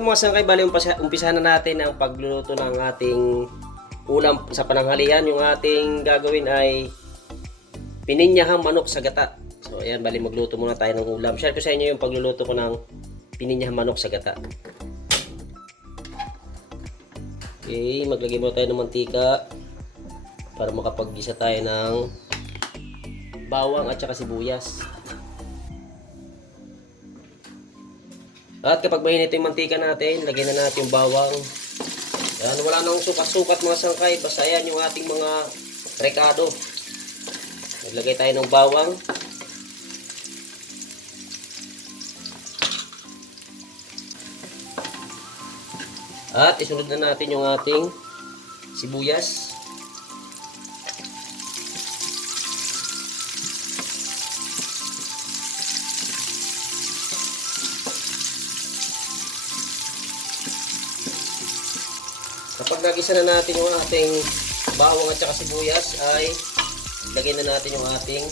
Mga sangkay, bali umpisahan na natin ang pagluluto ng ating ulam sa pananghalian. Yung ating gagawin ay pininyahang manok sa gata. So ayan, bali magluto muna tayo ng ulam. Share ko sa inyo yung pagluluto ko ng pininyahang manok sa gata. Okay, maglagay muna tayo ng mantika para makapaggisa tayo ng bawang at saka sibuyas. At kapag mainit yung mantika natin, lagyan na natin yung bawang. Yan, wala nang sukat-sukat mga sangkay. Basta yan yung ating mga rekado. Naglagay tayo ng bawang. At isunod na natin yung ating sibuyas. Kapag nagisa na natin yung ating bawang at saka sibuyas, ay lagyan na natin yung ating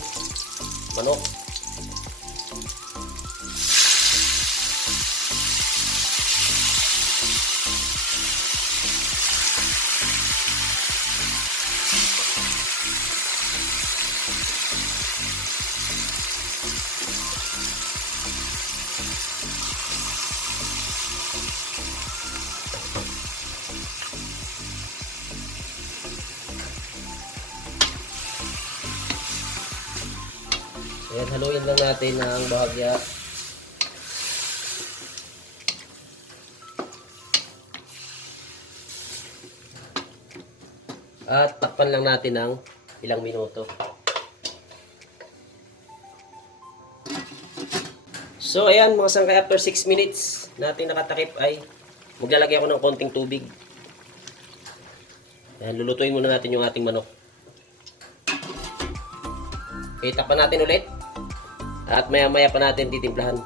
manok. Ayan, haluin lang natin ng bahagya. At takpan lang natin ng ilang minuto. So ayan mga sangkay, after 6 minutes natin nakatakip ay maglalagay ako ng konting tubig. Ayan, lulutuin muna natin yung ating manok. Okay, takpan natin ulit. At maya-maya pa natin titimplahan.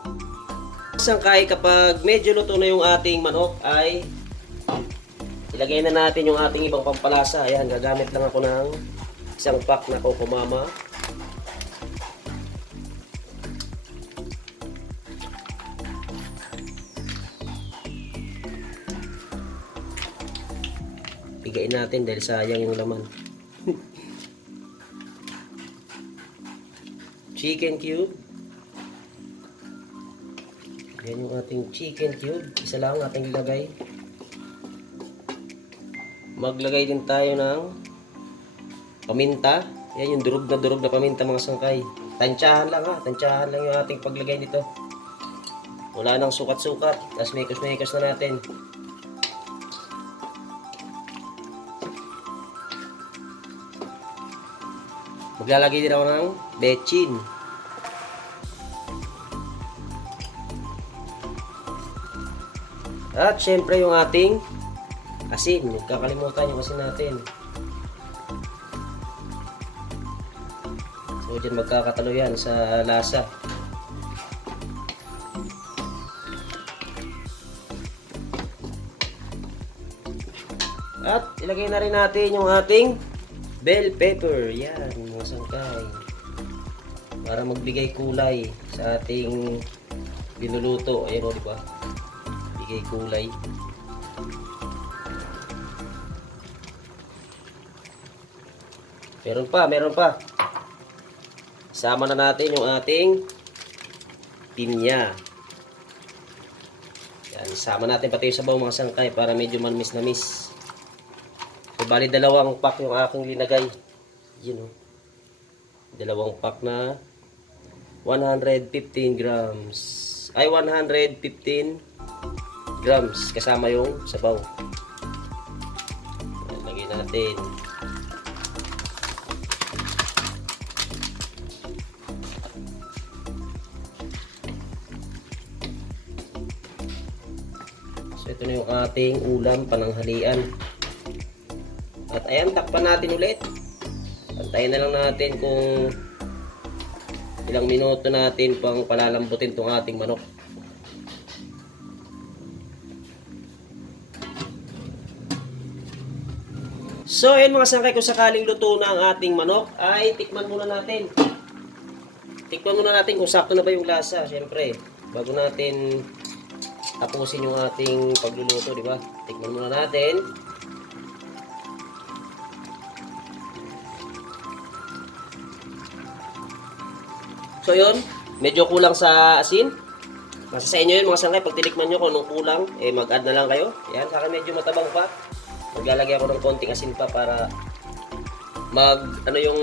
Sangkay, kapag medyo luto na yung ating manok ay ilagay na natin yung ating ibang pampalasa. Ayan, gagamit lang ako ng isang pack na Coco Mama. Pigain natin dahil sayang yung laman. Chicken cube. Yan yung ating chicken cube. Isa lang ating ilagay. Maglagay din tayo ng paminta. Yan yung durog na paminta mga sangkay. Tansyahan lang ha. Tansyahan lang yung ating paglagay nito. Wala nang sukat-sukat. Tapos mekos-mekos na natin. Maglalagay din ako ng bechin. At syempre yung ating asin. Huwag kakalimutan yung asin natin. So dyan magkakatalo yan sa lasa. At ilagay na rin natin yung ating bell pepper. Yan, mga sangkay. Para magbigay kulay sa ating binuluto. Ayan o, diba? Bigay kulay. Meron pa. Sama na natin yung ating pinya. Yan, sama natin pati yung sabaw mga sangkay para medyo manmis-namis. So, bali dalawang pack yung aking linagay. Yun o. Dalawang pack na 115 grams. Ay, 115 grams kasama yung sabaw. Lagyan natin. So, ito na yung ating ulam pananghalian. At ayan, takpan natin ulit. Antayin na lang natin kung ilang minuto natin pang palalambutin itong ating manok. So ayan mga sangkay, kung sakaling luto na ang ating manok ay tikman muna natin. Tikman muna natin kung sakto na ba yung lasa. Siyempre, bago natin tapusin yung ating pagluluto, di ba? Tikman muna natin. So yun, medyo kulang sa asin. Nasa sa inyo yun mga sangkay, pag tinikman nyo kung anong kulang, mag-add na lang kayo. Yan, sa akin medyo matabang pa. Maglalagay ako ng konting asin pa para ano yung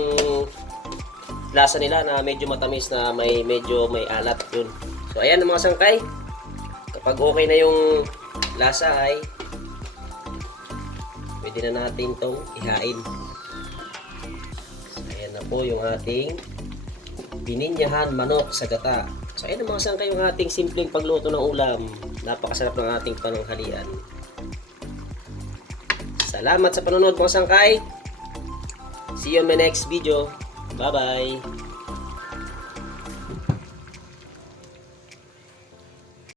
lasa nila na medyo matamis na medyo may alat yun. So ayan mga sangkay, kapag okay na yung lasa ay pwede na natin tong ihain. So, ayan na po yung ating bininyahan manok sa gata. So ayan mga sangkay yung ating simpleng pagluto ng ulam. Napakasarap ng ating pananghalian. Salamat sa panonood mga sangkay. See you on my next video. Bye bye.